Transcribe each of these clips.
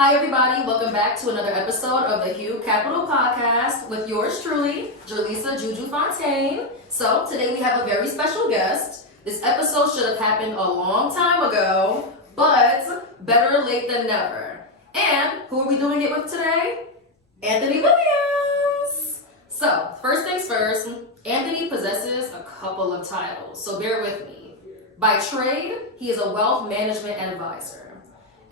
Hi, everybody. Welcome back to another episode of the Hugh Capital Podcast with yours truly, Jerlisa Juju Fontaine. So, today we have a very special guest. This episode should have happened a long time ago, but better late than never. And who are we doing it with today? Anthony Williams. So, first things first, Anthony possesses a couple of titles, so bear with me. By trade, he is a wealth management advisor.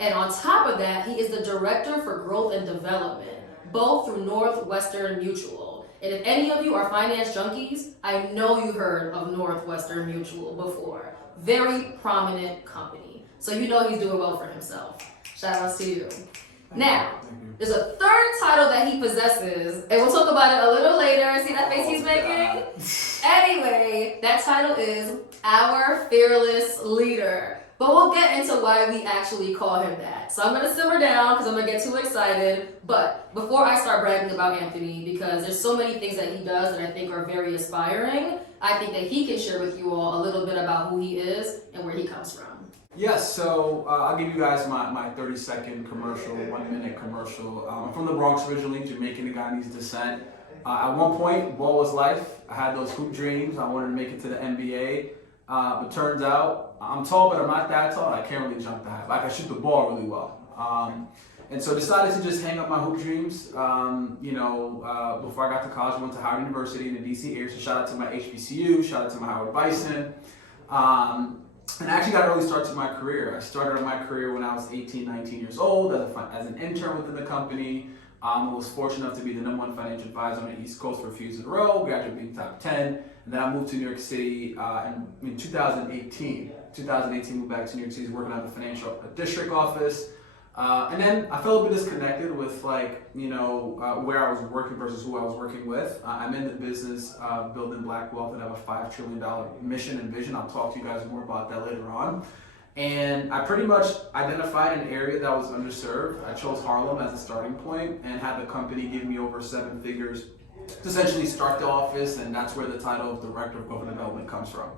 And on top of that, he is the Director for Growth and Development, both through Northwestern Mutual. And if any of you are finance junkies, I know you heard of Northwestern Mutual before. Very prominent company. So you know he's doing well for himself. Shout outs to you. Now, there's a third title that he possesses, and we'll talk about it a little later. See that face he's making? Anyway, that title is Our Fearless Leader. But we'll get into why we actually call him that. So I'm going to simmer down because I'm going to get too excited. But before I start bragging about Anthony, because there's so many things that he does that I think are very aspiring, I think that he can share with you all a little bit about who he is and where he comes from. Yes, so I'll give you guys my 30-second commercial, 1-minute commercial. I'm from the Bronx originally, Jamaican Ghanaian descent. At one point, ball was life. I had those hoop dreams. I wanted to make it to the NBA. But turns out, I'm tall, but I'm not that tall. I can't really jump that high. Like, I shoot the ball really well. And so decided to just hang up my hoop dreams. Before I got to college, I went to Howard University in the DC area. So shout out to my HBCU, shout out to my Howard Bison. And I actually got an early start to my career. I started my career when I was 18, 19 years old as an intern within the company. I was fortunate enough to be the #1 financial advisor on the East Coast for a few years in a row, graduated being top 10. And then I moved to New York City in 2018. 2018, moved back to New York City, working on the financial district office. And then I felt a bit disconnected with where I was working versus who I was working with. I'm in the business building black wealth and have a $5 trillion mission and vision. I'll talk to you guys more about that later on. And I pretty much identified an area that was underserved. I chose Harlem as a starting point and had the company give me over 7 figures to essentially start the office, and that's where the title of Director of Growth and Development comes from.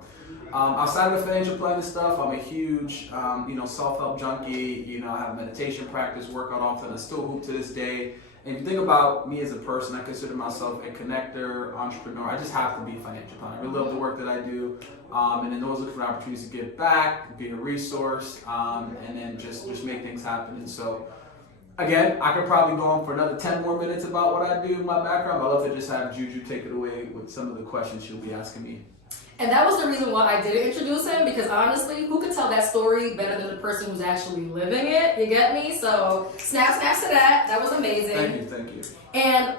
Outside of the financial planning stuff, I'm a huge, self-help junkie. I have a meditation practice, workout often, I still hoop to this day. And if you think about me as a person, I consider myself a connector, entrepreneur. I just have to be a financial planner. I really love the work that I do, and then always look for opportunities to give back, be a resource, and then just make things happen. And so, again, I could probably go on for another 10 more minutes about what I do, my background, but I'd love to just have Juju take it away with some of the questions she'll be asking me. And that was the reason why I didn't introduce him, because honestly, who could tell that story better than the person who's actually living it? You get me? So snaps to that. That was amazing. Thank you. And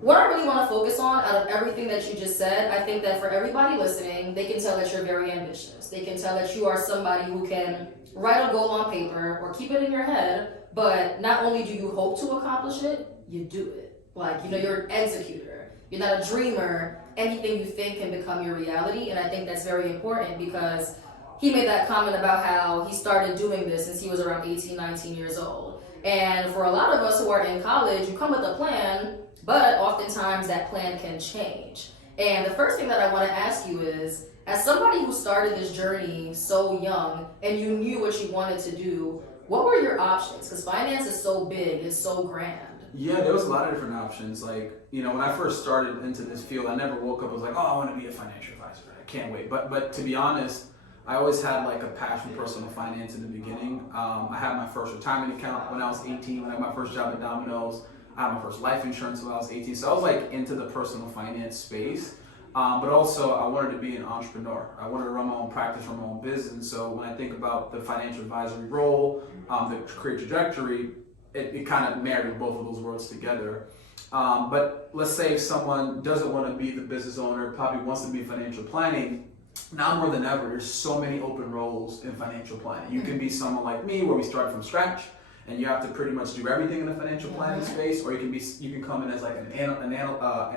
what I really want to focus on out of everything that you just said, I think that for everybody listening, they can tell that you're very ambitious. They can tell that you are somebody who can write a goal on paper or keep it in your head, but not only do you hope to accomplish it, you do it. You're an executor. You're not a dreamer. Anything you think can become your reality, and I think that's very important because he made that comment about how he started doing this since he was around 18, 19 years old. And for a lot of us who are in college, you come with a plan, but oftentimes that plan can change. And the first thing that I want to ask you is, as somebody who started this journey so young and you knew what you wanted to do, what were your options? Because finance is so big, it's so grand. Yeah, there was a lot of different options. When I first started into this field, I never woke up and was like, oh, I want to be a financial advisor. I can't wait. But to be honest, I always had a passion for personal finance in the beginning. I had my first retirement account when I was 18, when I had my first job at Domino's. I had my first life insurance when I was 18. So I was into the personal finance space. But also I wanted to be an entrepreneur. I wanted to run my own practice, run my own business. So when I think about the financial advisory role, the career trajectory, it kind of married both of those worlds together. But let's say if someone doesn't want to be the business owner, probably wants to be financial planning, now more than ever, there's so many open roles in financial planning. You can be someone like me where we start from scratch and you have to pretty much do everything in the financial planning space, or you can come in as an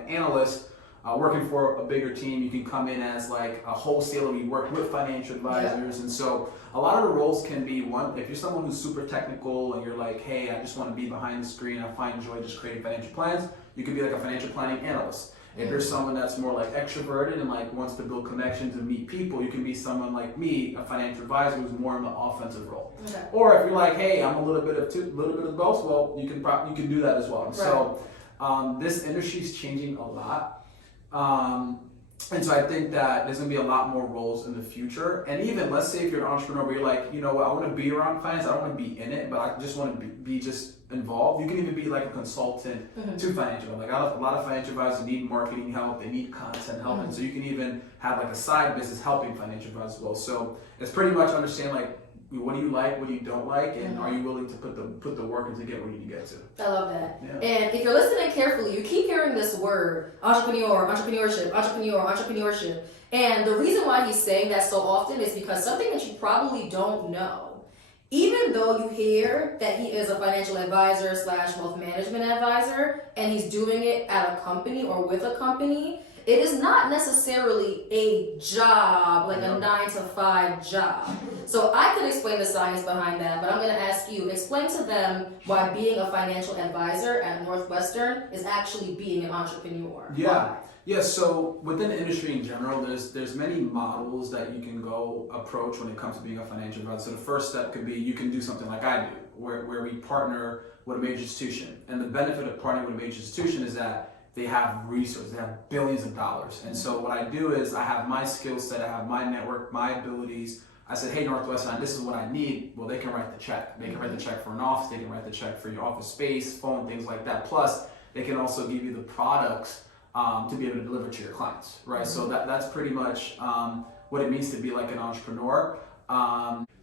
analyst working for a bigger team. You can come in as a wholesaler. We work with financial advisors. And so a lot of the roles can be one, if you're someone who's super technical and you're hey, I just want to be behind the screen, I find joy just creating financial plans, you could be a financial planning analyst. If you're someone that's more like extroverted and like wants to build connections and meet people, you can be someone like me, a financial advisor who's more in the offensive role. Okay. Or if you're like, hey, I'm a little bit of both, well, you can do that as well. Right. So this industry is changing a lot. And so I think that there's gonna be a lot more roles in the future. And even let's say if you're an entrepreneur where you're like, you know what, I want to be around finance, I don't want to be in it, but I just want to be just involved. You can even be like a consultant to financial. Like a lot of financial advisors need marketing help, they need content help, and so you can even have like a side business helping financial advisors as well. So it's pretty much understand like what do you like, what do you don't like, and are you willing to put the work in to get where you need to get to. I love that. Yeah. And if you're listening carefully, you keep hearing this word, entrepreneurship. And the reason why he's saying that so often is because something that you probably don't know, even though you hear that he is a financial advisor / wealth management advisor, and he's doing it at a company or with a company, it is not necessarily a job, like a 9-to-5 job. So I could explain the science behind that, but I'm going to ask you, explain to them why being a financial advisor at Northwestern is actually being an entrepreneur. Yeah. Yeah, so within the industry in general, there's many models that you can go approach when it comes to being a financial advisor. So the first step could be you can do something like I do, where we partner with a major institution. And the benefit of partnering with a major institution is that they have resources, they have billions of dollars. And so what I do is I have my skill set, I have my network, my abilities. I said, hey, Northwestern, this is what I need. Well, they can write the check. They can write the check for an office, they can write the check for your office space, phone, things like that. Plus, they can also give you the products to be able to deliver to your clients, right? So that's pretty much what it means to be like an entrepreneur.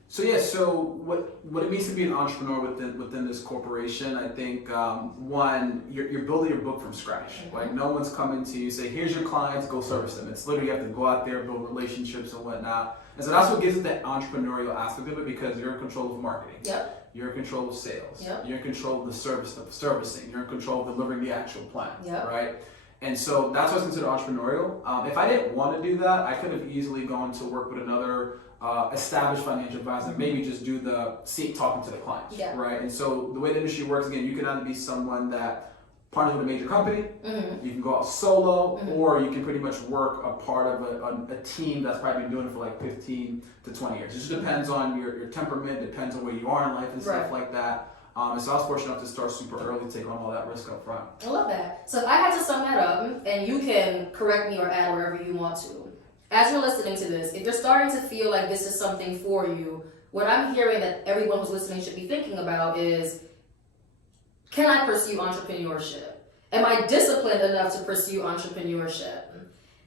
So what it means to be an entrepreneur within this corporation, I think one, you're building your book from scratch. Like no one's coming to you say, here's your clients, go service them. It's literally you have to go out there, build relationships and whatnot. And so that's what gives it that entrepreneurial aspect of it, because you're in control of marketing. Yep. You're in control of sales. Yep. You're in control of the servicing. You're in control of delivering the actual plan. Yep. Right? And so that's what's considered entrepreneurial. If I didn't want to do that, I could have easily gone to work with another established financial advisor, maybe just do the seat talking to the clients, right? And so the way the industry works, again, you can either be someone that partners with a major company, you can go out solo, or you can pretty much work a part of a team that's probably been doing it for like 15 to 20 years. It just depends on your temperament, depends on where you are in life and stuff like that. And so I was fortunate enough to start super early, take on all that risk up front. I love that. So if I had to sum that up, and you can correct me or add wherever you want to. As you're listening to this, if you're starting to feel like this is something for you, what I'm hearing that everyone who's listening should be thinking about is, can I pursue entrepreneurship? Am I disciplined enough to pursue entrepreneurship?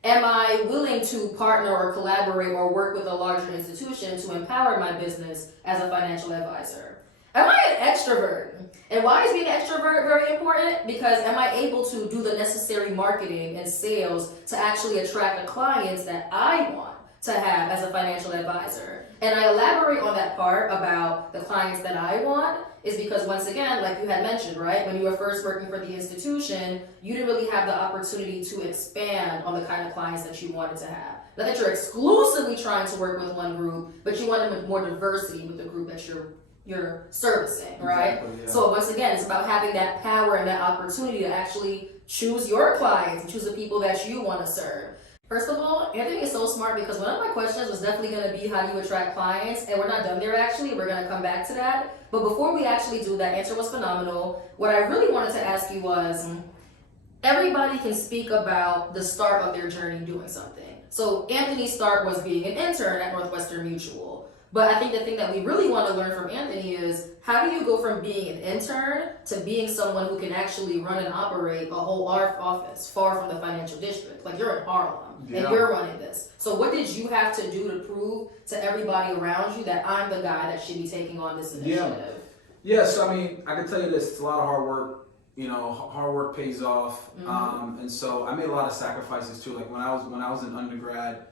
Am I willing to partner or collaborate or work with a larger institution to empower my business as a financial advisor? Am I an extrovert? And why is being an extrovert very important? Because am I able to do the necessary marketing and sales to actually attract the clients that I want to have as a financial advisor? And I elaborate on that part about the clients that I want is because, once again, like you had mentioned, right? When you were first working for the institution, you didn't really have the opportunity to expand on the kind of clients that you wanted to have. Not that you're exclusively trying to work with one group, but you wanted more diversity with the group that you're servicing, right? Exactly, yeah. So once again, it's about having that power and that opportunity to actually choose your clients and choose the people that you want to serve. First of all, Anthony is so smart because one of my questions was definitely going to be how do you attract clients, and we're not done there actually, we're going to come back to that. But before we actually do that, answer was phenomenal. What I really wanted to ask you was, everybody can speak about the start of their journey doing something. So Anthony's start was being an intern at Northwestern Mutual. But I think the thing that we really want to learn from Anthony is, how do you go from being an intern to being someone who can actually run and operate a whole office far from the financial district? Like, you're in Harlem and you're running this. So what did you have to do to prove to everybody around you that I'm the guy that should be taking on this initiative? Yeah, so I mean, I can tell you this, it's a lot of hard work. You know, hard work pays off. And so I made a lot of sacrifices too. Like when I was in undergrad,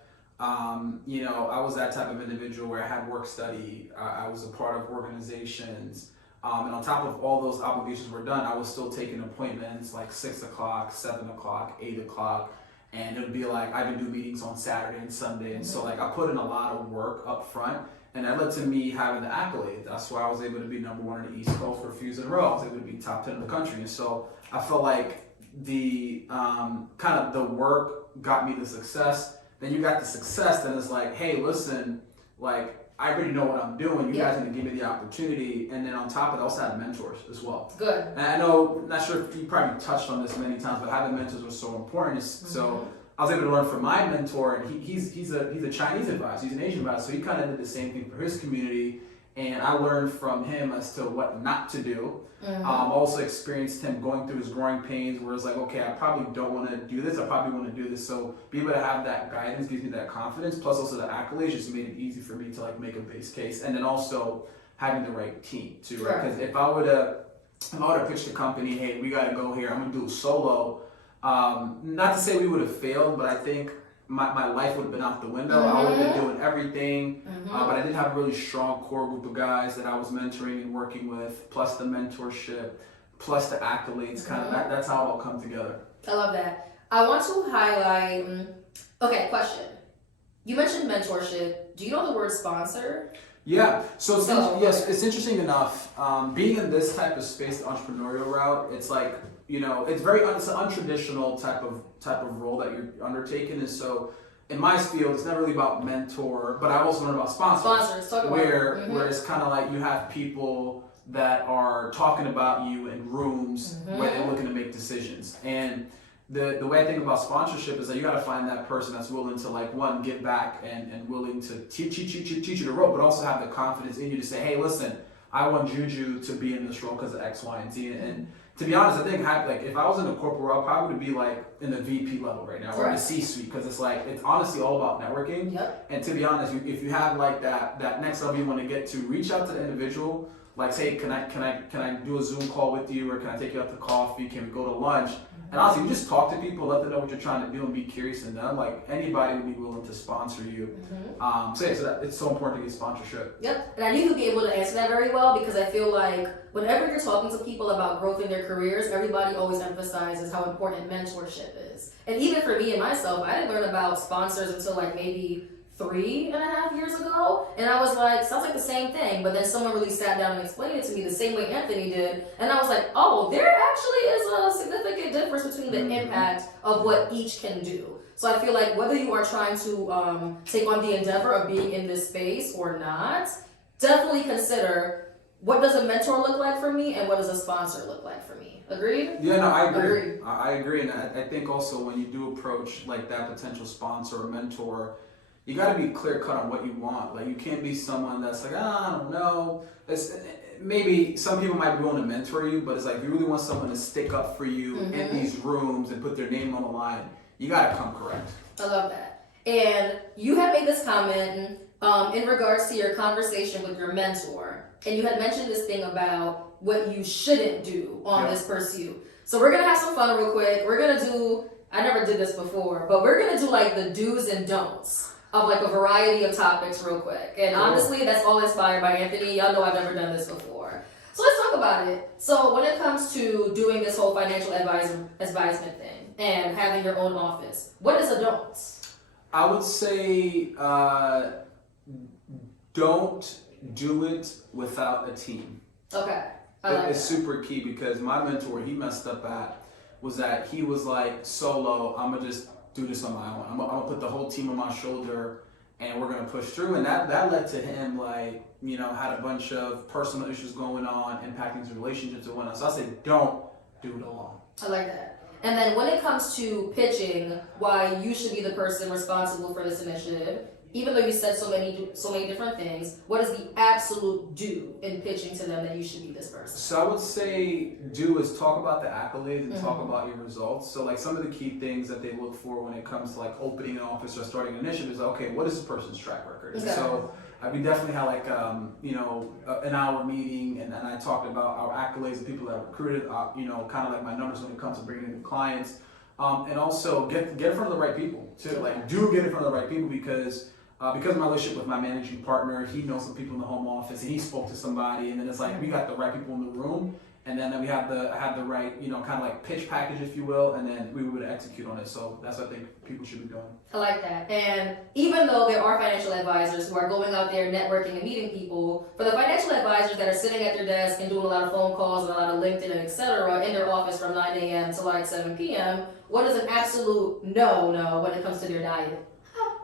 you know, I was that type of individual where I had work study, I was a part of organizations, and on top of all those obligations were done, I was still taking appointments like 6 o'clock, 7 o'clock, 8 o'clock, and it would be like I would do meetings on Saturday and Sunday, and so like I put in a lot of work up front, and that led to me having the accolade. That's why I was able to be #1 on the East Coast for a few years in a row. I was able to be top 10 in the country, and so I felt like the kind of the work got me the success. Then you got the success, then it's like, hey, listen, like I already know what I'm doing. You guys need to give me the opportunity. And then on top of that, I also have mentors as well. Good. And I know, not sure if you probably touched on this many times, but having mentors was so important. So I was able to learn from my mentor, and he's a Chinese advisor, he's an Asian advisor, so he kind of did the same thing for his community. And I learned from him as to what not to do. Also experienced him going through his growing pains where it's like, okay, I probably don't want to do this. I probably want to do this. So be able to have that guidance gives me that confidence. Plus also the accolades just made it easy for me to like make a base case. And then also having the right team too, right? Because if I would have pitched the company, hey, we got to go here, I'm going to do it solo. Not to say we would have failed, but I think my life would have been out the window. I would have been doing everything, but I did have a really strong core group of guys that I was mentoring and working with, plus the mentorship, plus the accolades. Kind of that's how it all come together. I love that. I want to highlight. Okay, question. You mentioned mentorship. Do you know the word sponsor? Yeah. Yes, it's interesting enough. Being in this type of space, the entrepreneurial route, it's like, it's an untraditional type of role that you're undertaking. And so in my field, it's not really about mentor, but I've also learned about sponsors. Talk about where it's kind of like you have people that are talking about you in rooms where they're looking to make decisions. And the way I think about sponsorship is that you got to find that person that's willing to like one, give back and willing to teach you the role, but also have the confidence in you to say, hey, listen, I want Juju to be in this role because of X, Y, and Z. And to be honest, I think like if I was in a corporate role, I probably would be like in the VP level right now or in the C-suite, because it's like it's honestly all about networking. And to be honest, if you have like that next level you want to get to, reach out to the individual. Like say, can I do a Zoom call with you, or can I take you out to coffee? Can we go to lunch? And honestly, you just talk to people, let them know what you're trying to do, and be curious in them. Like anybody would be willing to sponsor you. So it's so important to get sponsorship. Yep, and I knew you'd be able to answer that very well, because I feel like whenever you're talking to people about growth in their careers, everybody always emphasizes how important mentorship is. And even for me and myself, I didn't learn about sponsors until like maybe 3.5 years ago, and I was like, sounds like the same thing. But then someone really sat down and explained it to me the same way Anthony did, and I was like, oh, there actually is a significant difference between the impact of what each can do. So I feel like whether you are trying to take on the endeavor of being in this space or not, definitely consider, what does a mentor look like for me, and what does a sponsor look like for me? Agreed? Yeah, no, I agree. I agree, and I think also when you do approach like that potential sponsor or mentor, you got to be clear cut on what you want. Like you can't be someone that's like, I don't know. Maybe some people might be willing to mentor you, but it's like if you really want someone to stick up for you in these rooms and put their name on the line, you got to come correct. I love that. And you had made this comment in regards to your conversation with your mentor, and you had mentioned this thing about what you shouldn't do on this pursuit. So we're gonna have some fun real quick. We're gonna do, I never did this before, but we're gonna do like the do's and don'ts of like a variety of topics real quick. And honestly, that's all inspired by Anthony. Y'all know I've never done this before. So let's talk about it. So when it comes to doing this whole financial advisement thing and having your own office, what is a don't? I would say don't do it without a team. Okay. It's super key, because my mentor, he messed up was that he was like, solo, I'm going to just do this on my own. I'm gonna put the whole team on my shoulder, and we're gonna push through. And that led to him like, had a bunch of personal issues going on, impacting his relationships and whatnot. So I say, don't do it alone. I like that. And then when it comes to pitching why you should be the person responsible for this initiative, even though you said so many different things, what is the absolute do in pitching to them that you should be this person? So I would say do is talk about the accolades and talk about your results. So like some of the key things that they look for when it comes to like opening an office or starting an initiative is, okay, what is this person's track record? Okay. So we definitely had like an hour meeting, and then I talked about our accolades and people that I've recruited, kind of like my numbers when it comes to bringing in new clients, and also get in front of the right people too. Like do get in front of the right people, because of my relationship with my managing partner, he knows some people in the home office, and he spoke to somebody, and then it's like we got the right people in the room, and then we have the right, kind of like pitch package, if you will, and then we would execute on it. So that's what I think people should be doing. I like that. And even though there are financial advisors who are going out there networking and meeting people, for the financial advisors that are sitting at their desk and doing a lot of phone calls and a lot of LinkedIn and etc. in their office from 9 a.m. to like 7 p.m., what is an absolute no when it comes to their diet?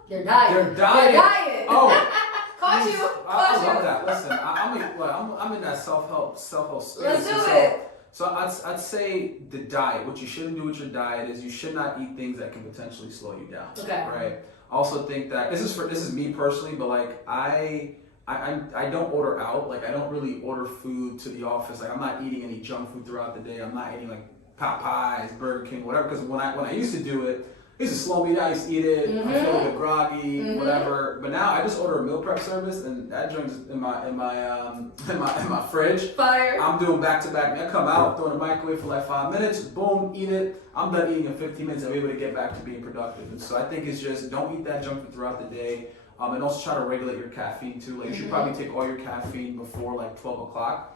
Their diet. Oh. Caught you. I love that. Listen, I'm in that self-help space. Let's do it. So I'd say the diet. What you shouldn't do with your diet is you should not eat things that can potentially slow you down. Okay. Right. I also think that this is me personally, but like I don't order out. Like I don't really order food to the office. Like I'm not eating any junk food throughout the day. I'm not eating like Popeyes, Burger King, whatever. Because when I used to do it, it used to slow me down. I used to eat it. I feel a bit groggy, whatever. But now I just order a meal prep service, and that drink's in my fridge. Fire. I'm doing back to back. I come out, throw in the microwave for like 5 minutes, boom, eat it. I'm done eating in 15 minutes. I'm able to get back to being productive. And so I think it's just don't eat that junk food throughout the day, and also try to regulate your caffeine too. Like you should probably take all your caffeine before like 12 o'clock.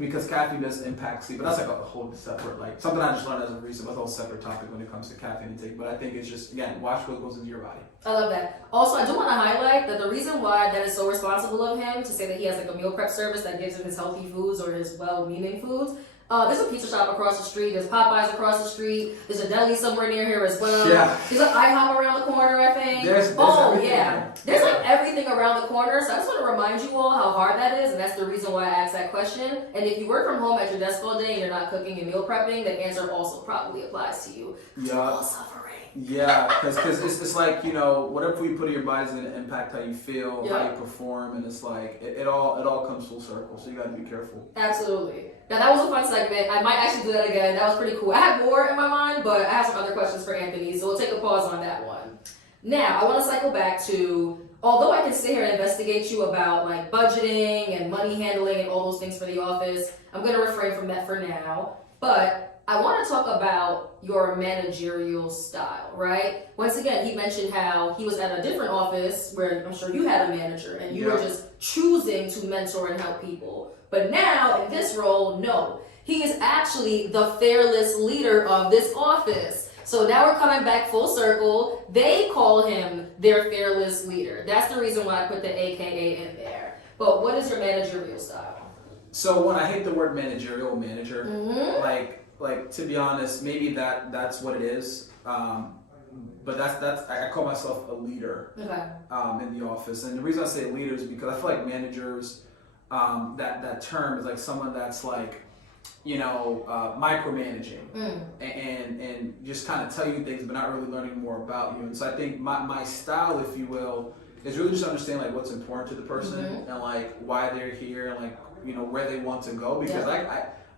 Because caffeine does impact sleep, but that's like a whole separate, like something I just learned as a recent, but a whole separate topic when it comes to caffeine intake. But I think it's just, again, watch what goes into your body. I love that. Also, I do want to highlight that the reason why that is so responsible of him to say that he has like a meal prep service that gives him his healthy foods or his well-meaning foods. There's a pizza shop across the street. There's Popeyes across the street. There's a deli somewhere near here as well. Yeah. There's an IHOP around the corner, I think. There's There's like everything around the corner. So I just want to remind you all how hard that is, and that's the reason why I asked that question. And if you work from home at your desk all day and you're not cooking and meal prepping, the answer also probably applies to you. Yeah. We're all suffering. Yeah, because it's like, whatever we put in your body is going to impact how you feel, how you perform, and it's like, it all comes full circle, so you got to be careful. Absolutely. Now that was a fun segment. I might actually do that again. That was pretty cool. I had more in my mind, but I have some other questions for Anthony, so we'll take a pause on that one. Now, I want to cycle back to, although I can sit here and investigate you about like budgeting and money handling and all those things for the office, I'm going to refrain from that for now, but I want to talk about your managerial style, right? Once again, he mentioned how he was at a different office where I'm sure you had a manager and you were just choosing to mentor and help people. But now in this role, no, he is actually the fearless leader of this office. So now we're coming back full circle. They call him their fearless leader. That's the reason why I put the AKA in there. But what is your managerial style? So when I hate the word managerial, manager, like to be honest, maybe that's what it is. But that's I call myself a leader in the office. And the reason I say leader is because I feel like managers, that term is like someone that's like, micromanaging and just kind of tell you things but not really learning more about you. And so I think my style, if you will, is really just understand like what's important to the person and like why they're here and like where they want to go, because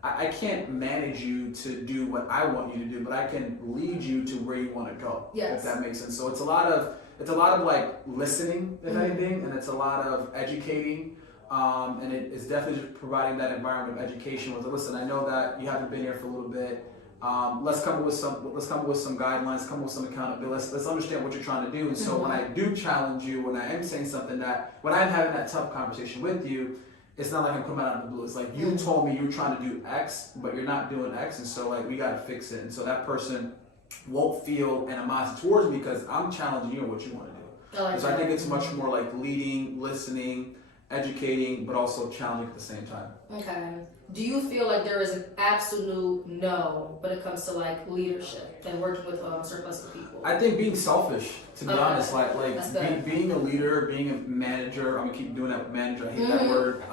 I can't manage you to do what I want you to do, but I can lead you to where you want to go. If that makes sense. So it's a lot of like listening, if anything, and it's a lot of educating. And it's definitely just providing that environment of education. With listen, I know that you haven't been here for a little bit. Let's come up with some guidelines, come up with some accountability. Let's understand what you're trying to do. And so when I do challenge you, when I am saying something when I'm having that tough conversation with you, it's not like I'm coming out of the blue. It's like you told me you were trying to do X, but you're not doing X, and so like we got to fix it. And so that person won't feel animosity towards me because I'm challenging you on what you want to do. So I think it's much more like leading, listening, educating, but also challenging at the same time. Okay. Do you feel like there is an absolute no when it comes to like leadership and working with surplus of people? I think being selfish, to be honest, like being a leader, being a manager. I'm gonna keep doing that with manager. I hate that word.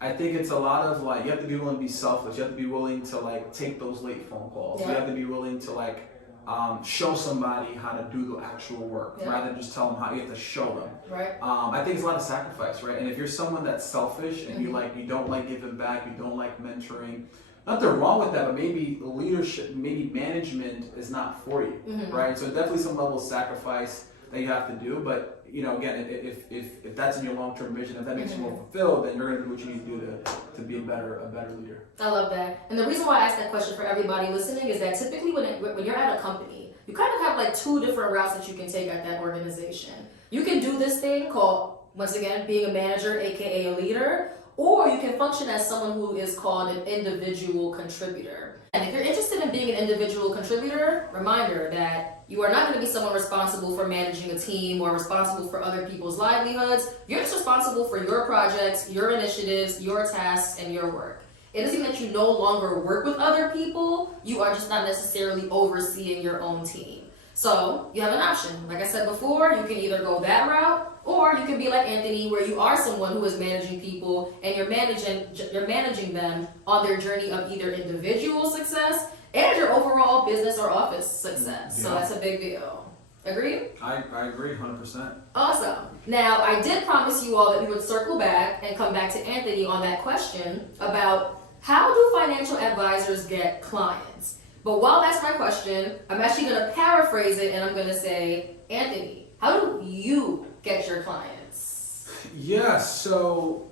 I think it's a lot of like you have to be willing to be selfish. You have to be willing to like take those late phone calls. You have to be willing to like show somebody how to do the actual work rather than just tell them how. You have to show them. Right. I think it's a lot of sacrifice, right? And if you're someone that's selfish and you don't like giving back, you don't like mentoring, nothing wrong with that, but maybe leadership, maybe management is not for you, right? So definitely some level of sacrifice that you have to do, but again, if that's in your long-term vision, if that makes you more fulfilled, then you're going to do what you need to do to be a better leader. I love that. And the reason why I asked that question for everybody listening is that typically when you're at a company, you kind of have like two different routes that you can take at that organization. You can do this thing called, once again, being a manager, aka a leader, or you can function as someone who is called an individual contributor. And if you're interested in being an individual contributor, reminder that you are not going to be someone responsible for managing a team or responsible for other people's livelihoods. You're just responsible for your projects, your initiatives, your tasks, and your work. It doesn't mean that you no longer work with other people. You are just not necessarily overseeing your own team. So you have an option. Like I said before, you can either go that route, or you can be like Anthony, where you are someone who is managing people and you're managing them on their journey of either individual success and your overall business or office success. Yeah. So that's a big deal. Agreed? I agree 100%. Awesome. Now, I did promise you all that we would circle back and come back to Anthony on that question about how do financial advisors get clients? But while that's my question, I'm actually going to paraphrase it and I'm going to say, Anthony, how do you get your clients? Yeah, so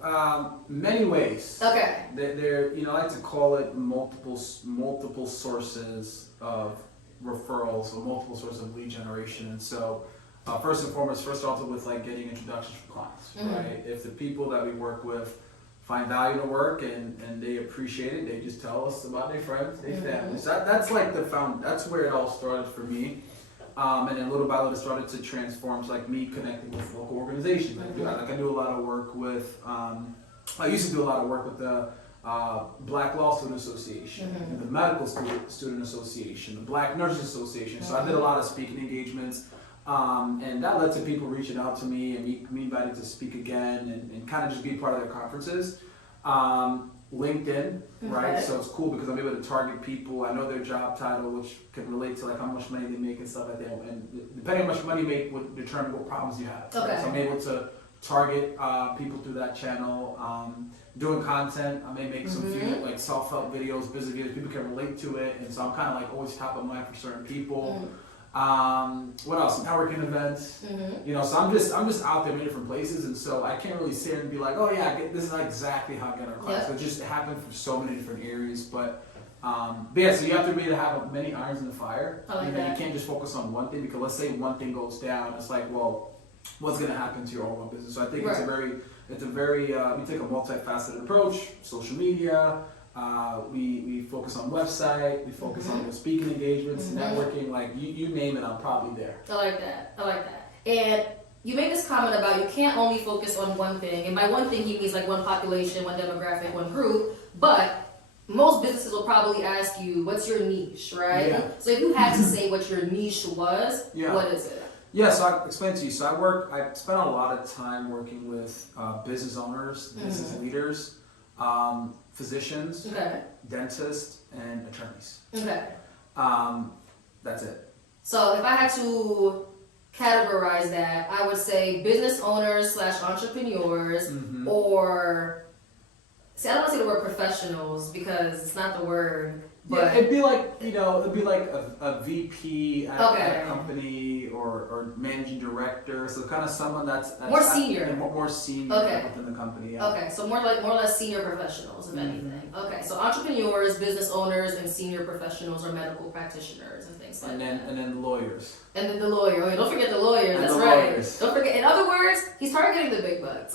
many ways. Okay. There, I like to call it multiple sources of referrals, or multiple sources of lead generation. And so, first and foremost, starts with like getting introductions from clients, right? If the people that we work with find value in the work and they appreciate it, they just tell us about their friends, their families. That's like that's where it all started for me. And then little by little it started to transform to like me connecting with local organizations. I do a lot of work with, I used to do a lot of work with the Black Law Student Association, the Medical Student Association, the Black Nurses Association. So I did a lot of speaking engagements. And that led to people reaching out to me and me invited to speak again and kind of just be part of their conferences. LinkedIn, right? So it's cool because I'm able to target people. I know their job title, which can relate to like how much money they make and stuff like that. And depending on how much money you make would determine what problems you have. Okay. Right? So I'm able to target people through that channel. Doing content, I may make some few like self-help videos, business videos. People can relate to it, and so I'm kind of like always top of mind for certain people. What else? Networking events. So I'm just out there in different places, and so I can't really sit and be like, oh yeah, this is exactly how I get our clients. So it just happened from so many different areas, but yeah. So you have to be able to have many irons in the fire. I like that. You can't just focus on one thing because let's say one thing goes down, it's like, well, what's going to happen to your overall business? So I think it's a very we take a multifaceted approach. Social media. We focus on website, we focus on speaking engagements, networking, like you name it, I'm probably there. I like that. And you made this comment about you can't only focus on one thing. And by one thing, he means like one population, one demographic, one group. But most businesses will probably ask you, what's your niche, right? Yeah. So if you had to say what your niche was, what is it? Yeah, so I'll explain to you. So I spent a lot of time working with business owners, business leaders, physicians, dentists, and attorneys. Okay. That's it. So if I had to categorize that, I would say business owners / entrepreneurs, or see, I don't want to say the word professionals because it's not the word. But yeah, it'd be like a VP at a company or managing director, so kind of someone that's more senior within the company. Yeah. Okay, so more or less senior professionals, if anything. Okay, so entrepreneurs, business owners, and senior professionals or medical practitioners and things like that. And then lawyers. And then the lawyer. Okay, don't forget the lawyers. That's right. Lawyers. Don't forget. In other words, he's targeting the big bucks.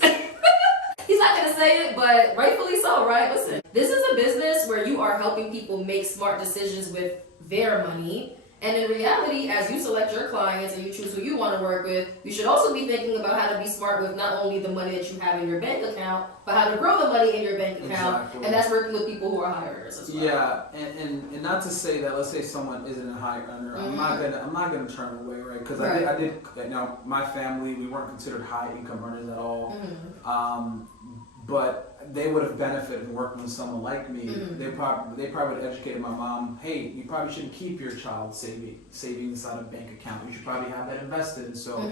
He's not going to say it, but rightfully so, right? Listen, this is a business where you are helping people make smart decisions with their money. And in reality, as you select your clients and you choose who you want to work with, you should also be thinking about how to be smart with not only the money that you have in your bank account, but how to grow the money in your bank account. Exactly. And that's working with people who are high earners as well. Yeah, and not to say that, let's say someone isn't a high earner, I'm not gonna turn them away, right? Because I did, my family, we weren't considered high income earners at all. But they would have benefited from working with someone like me. They probably would have educated my mom, hey, you probably shouldn't keep your child savings inside a bank account. You should probably have that invested. And so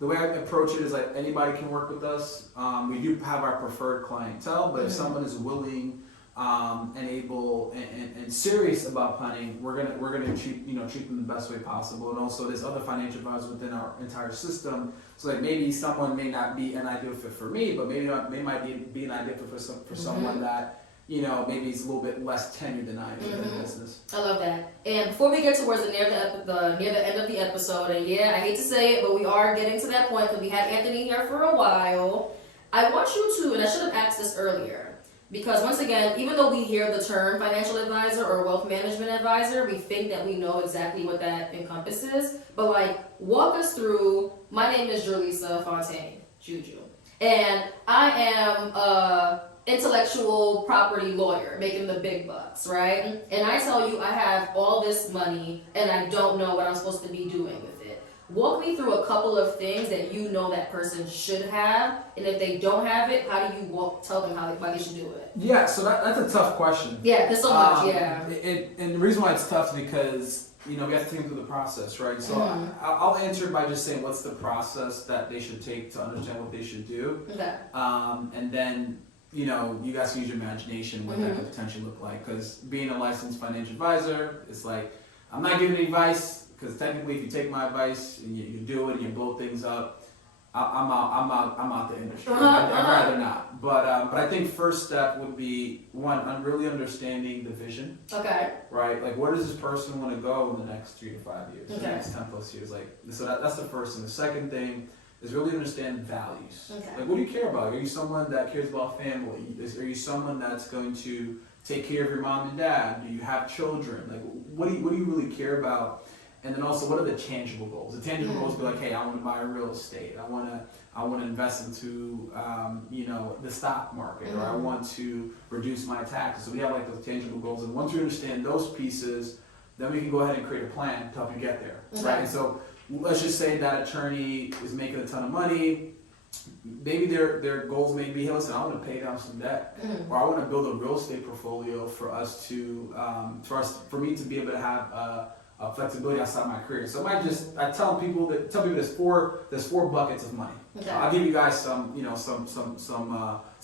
the way I approach it is like anybody can work with us. We do have our preferred clientele, but if someone is willing and able and serious about planning, we're gonna treat them the best way possible. And also there's other financial advisors within our entire system. So like maybe someone may not be an ideal fit for me, but maybe might be an ideal fit for someone that maybe is a little bit less tenured than I am in the business. I love that. And before we get towards near the end of the episode, and yeah, I hate to say it, but we are getting to that point because we had Anthony here for a while. I want you to, and I should have asked this earlier, because once again, even though we hear the term financial advisor or wealth management advisor, we think that we know exactly what that encompasses. But like, walk us through. My name is Jurlisa Fontaine, Juju, and I am a intellectual property lawyer making the big bucks, right? And I tell you, I have all this money and I don't know what I'm supposed to be doing with it. Walk me through a couple of things that you know that person should have, and if they don't have it, how do you tell them why they should do it? Yeah, so that's a tough question. Yeah, there's so much, yeah. And the reason why it's tough is because, we have to think through the process, right? So I'll answer by just saying what's the process that they should take to understand what they should do. Okay. And then, you guys can use your imagination what that could potentially look like. Because being a licensed financial advisor, it's like, I'm not giving advice, because technically if you take my advice and you do it and you blow things up, I'm out the industry. I'd rather not. But I think first step would be, one, I'm really understanding the vision. Okay. Right? Like, where does this person want to go in the next 3 to 5 years, Okay. the next 10 plus years? Like, so that's the first thing. The second thing is really understand values. Okay. Like, what do you care about? Are you someone that cares about family? Are you someone that's going to take care of your mom and dad? Do you have children? Like, what do you really care about? And then also, what are the tangible goals? The tangible goals be like, hey, I want to buy real estate. I want to invest into the stock market, or I want to reduce my taxes. So we have like those tangible goals, and once we understand those pieces, then we can go ahead and create a plan to help you get there, right? And so let's just say that attorney is making a ton of money. Maybe their goals may be, hey, listen, I want to pay down some debt, or I want to build a real estate portfolio for us to for me to be able to have flexibility outside my career. So I tell people there's four buckets of money. Okay. I'll give you guys some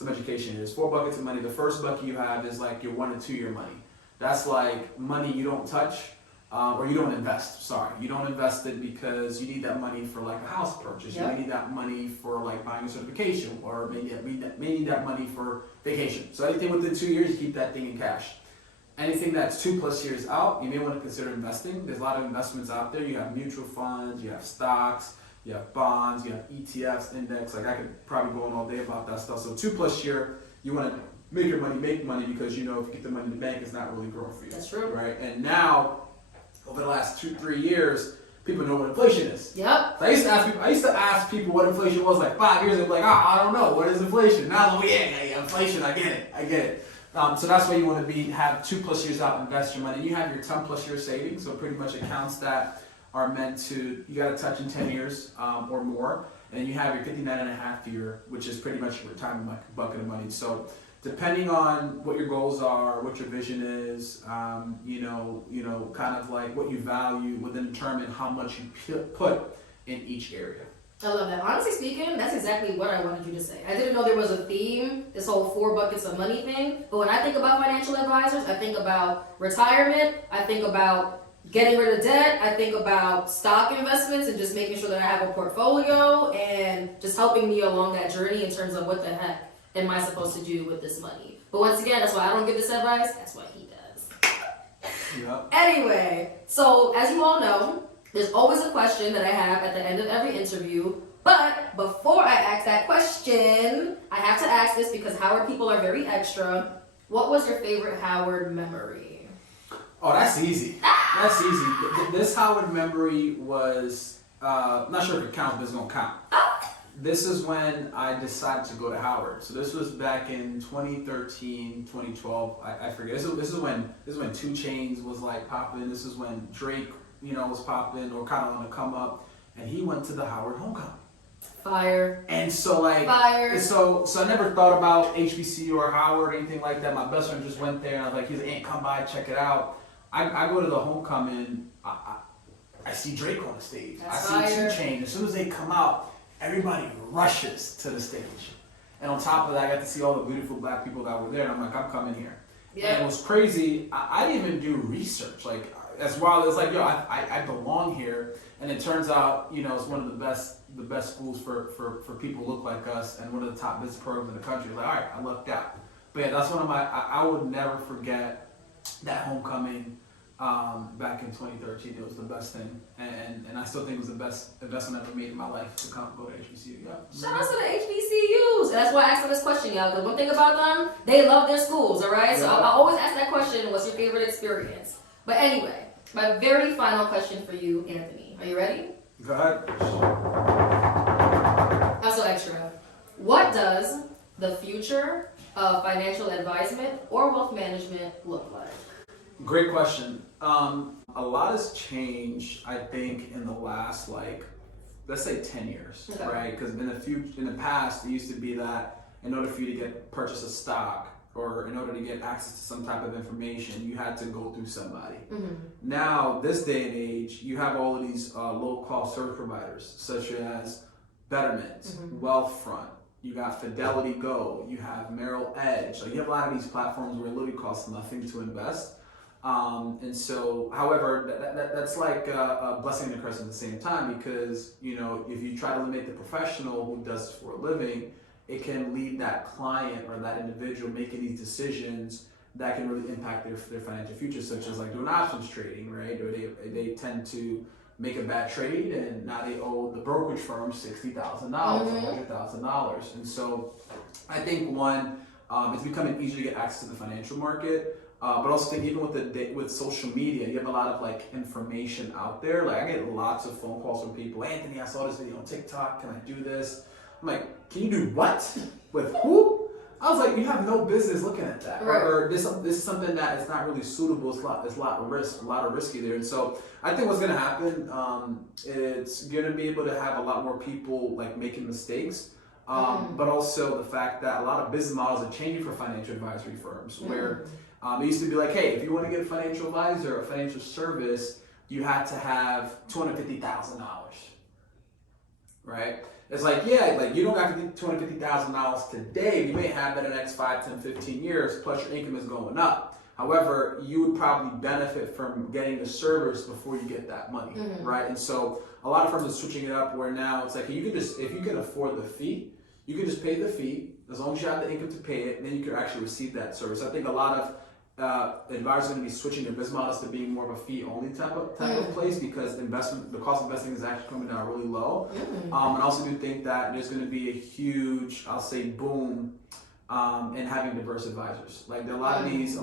education here. There's 4 buckets of money. The first bucket you have is like your 1 to 2 year money. That's like money you don't touch, or you don't invest. Sorry, you don't invest it because you need that money for like a house purchase. Yep. You need that money for like buying a certification, or maybe need that money for vacation. So anything within 2 years, you keep that thing in cash. Anything that's 2+ years out, you may want to consider investing. There's a lot of investments out there. You have mutual funds, you have stocks, you have bonds, you have ETFs, index. Like, I could probably go on all day about that stuff. So 2+ year, you want to make money because if you get the money in the bank, it's not really growing for you. That's true. Right? And now, over the last 2-3 years, people know what inflation is. Yep. So I used to ask people what inflation was like 5 years ago. They'd be like, I don't know. What is inflation? Now I'm like, yeah, inflation. I get it. So that's why you want to have 2+ years out, invest your money. You have your 10+ year savings, so pretty much accounts that are meant to, you got to touch in 10 years or more. And then you have your 59.5 year, which is pretty much your retirement bucket of money. So depending on what your goals are, what your vision is, kind of like what you value, will then determine how much you put in each area. I love that. Honestly speaking, that's exactly what I wanted you to say. I didn't know there was a theme, this whole 4 buckets of money thing. But when I think about financial advisors, I think about retirement, I think about getting rid of debt, I think about stock investments and just making sure that I have a portfolio and just helping me along that journey in terms of what the heck am I supposed to do with this money. But once again, that's why I don't give this advice, that's what he does. Yep. Anyway, so as you all know, there's always a question that I have at the end of every interview, but before I ask that question, I have to ask this because Howard people are very extra. What was your favorite Howard memory? Oh, that's easy. That's easy. This Howard memory was, I'm not sure if it counts, but it's going to count. This is when I decided to go to Howard. So this was back in 2013, 2012, I forget. This is when 2 Chainz was like popping. This is when Drake was popping or kind of on the come up, and he went to the Howard homecoming. Fire. And so Fire. So I never thought about HBCU or Howard or anything like that. My best friend just went there, and I was like, he's like, Aunt, come by, check it out. I go to the homecoming, I see Drake on the stage. That's I see fire. 2 Chainz. As soon as they come out, everybody rushes to the stage. And on top of that, I got to see all the beautiful black people that were there, and I'm like, I'm coming here. Yeah. And it was crazy. I didn't even do research. Like, as wild as like, I belong here, and it turns out, it's one of the best schools for people who look like us, and one of the top business programs in the country. Like, all right, I lucked out. But yeah, that's one of I would never forget that homecoming. back in 2013. It was the best thing, and I still think it was the best investment I ever made in my life to come go to HBCU. Yeah. Shout out to the HBCUs. And that's why I asked them this question, y'all. Because one thing about them, they love their schools, all right? So I always ask that question, what's your favorite experience? But anyway, my very final question for you, Anthony. Are you ready? Go ahead. Also extra. What does the future of financial advisement or wealth management look like? Great question. A lot has changed, I think, in the last, let's say 10 years, Okay. right? Because in the past, it used to be that in order for you to purchase a stock or in order to get access to some type of information, you had to go through somebody. Mm-hmm. Now, this day and age, you have all of these low-cost service providers, such as Betterment, Wealthfront. You got Fidelity Go. You have Merrill Edge. So you have a lot of these platforms where it literally costs nothing to invest. And so, however, that's like a blessing and a curse at the same time, because, if you try to limit the professional who does it for a living, it can lead that client or that individual making these decisions that can really impact their financial future, such as like doing options trading, right? Or they tend to make a bad trade and now they owe the brokerage firm $60,000, $100,000. And so I think it's becoming easier to get access to the financial market. But also think even with social media, you have a lot of information out there. Like I get lots of phone calls from people. Anthony, I saw this video on TikTok. Can I do this? I'm like, can you do what? With who? I was like, you have no business looking at that. Right. Or this is something that is not really suitable. It's a lot of risky there. And so I think what's gonna happen, it's gonna be able to have a lot more people making mistakes. But also the fact that a lot of business models are changing for financial advisory firms, where it used to be like, hey, if you want to get a financial advisor or a financial service, you had to have $250,000, right? It's like, yeah, you don't have to get $250,000 today. You may have it in the next 5, 10, 15 years, plus your income is going up. However, you would probably benefit from getting the service before you get that money, right? And so a lot of firms are switching it up where now it's like, if you can afford the fee, you can just pay the fee as long as you have the income to pay it, and then you can actually receive that service. I think a lot of advisors are going to be switching their business models to being more of a fee-only type of place, because the cost of investing is actually coming down really low. And I also do think that there's going to be a huge, I'll say, boom in having diverse advisors. There are a lot of these,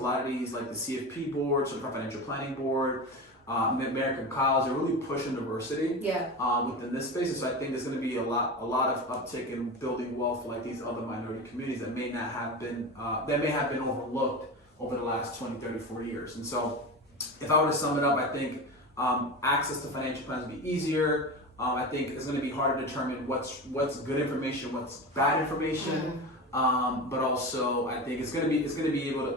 like the CFP board, Certified Financial Planning Board, American College, are really pushing diversity within this space. And so I think there's going to be a lot of uptick in building wealth for these other minority communities that may have been overlooked over the last 20, 30, 40 years. And so if I were to sum it up, I think access to financial plans will be easier. I think it's going to be harder to determine what's good information, what's bad information. But also I think it's going to be able to,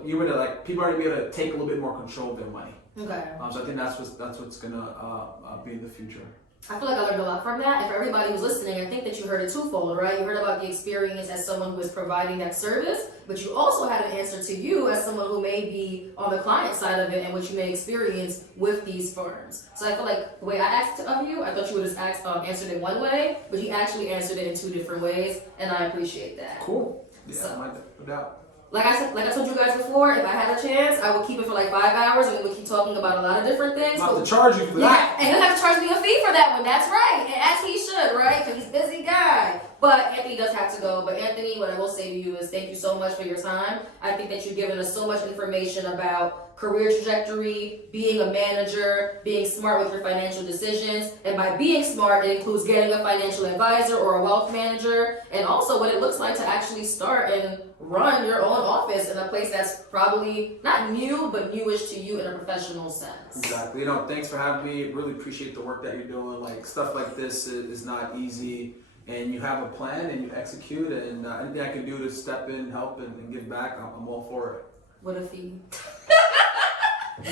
people are going to be able to take a little bit more control of their money. Okay. So I think that's what's going to be in the future. I feel like I learned a lot from that. And for everybody who's listening, I think that you heard it twofold, right? You heard about the experience as someone who is providing that service, but you also had an answer to you as someone who may be on the client side of it and what you may experience with these firms. So I feel like the way I asked of you, I thought you would have answered it one way, but you actually answered it in 2 different ways, and I appreciate that. Cool. Yeah, So, no doubt. like I told you guys before, if I had a chance, I would keep it for 5 hours and we would keep talking about a lot of different things. I'm about to charge you for that. Yeah, and he'll have to charge me a fee for that one. That's right. And as he should, right? Because he's a busy guy. But Anthony does have to go. But Anthony, what I will say to you is thank you so much for your time. I think that you've given us so much information about career trajectory, being a manager, being smart with your financial decisions. And by being smart, it includes getting a financial advisor or a wealth manager, and also what it looks like to actually start and run your own office in a place that's probably not new, but newish to you in a professional sense. Exactly. Thanks for having me. Really appreciate the work that you're doing. Stuff like this is not easy, and you have a plan and you execute, and anything I can do to step in, help, and give back, I'm all for it. What a fee.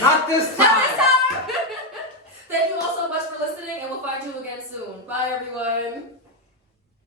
Not this time. Not this time. Thank you all so much for listening, and we'll find you again soon. Bye, everyone.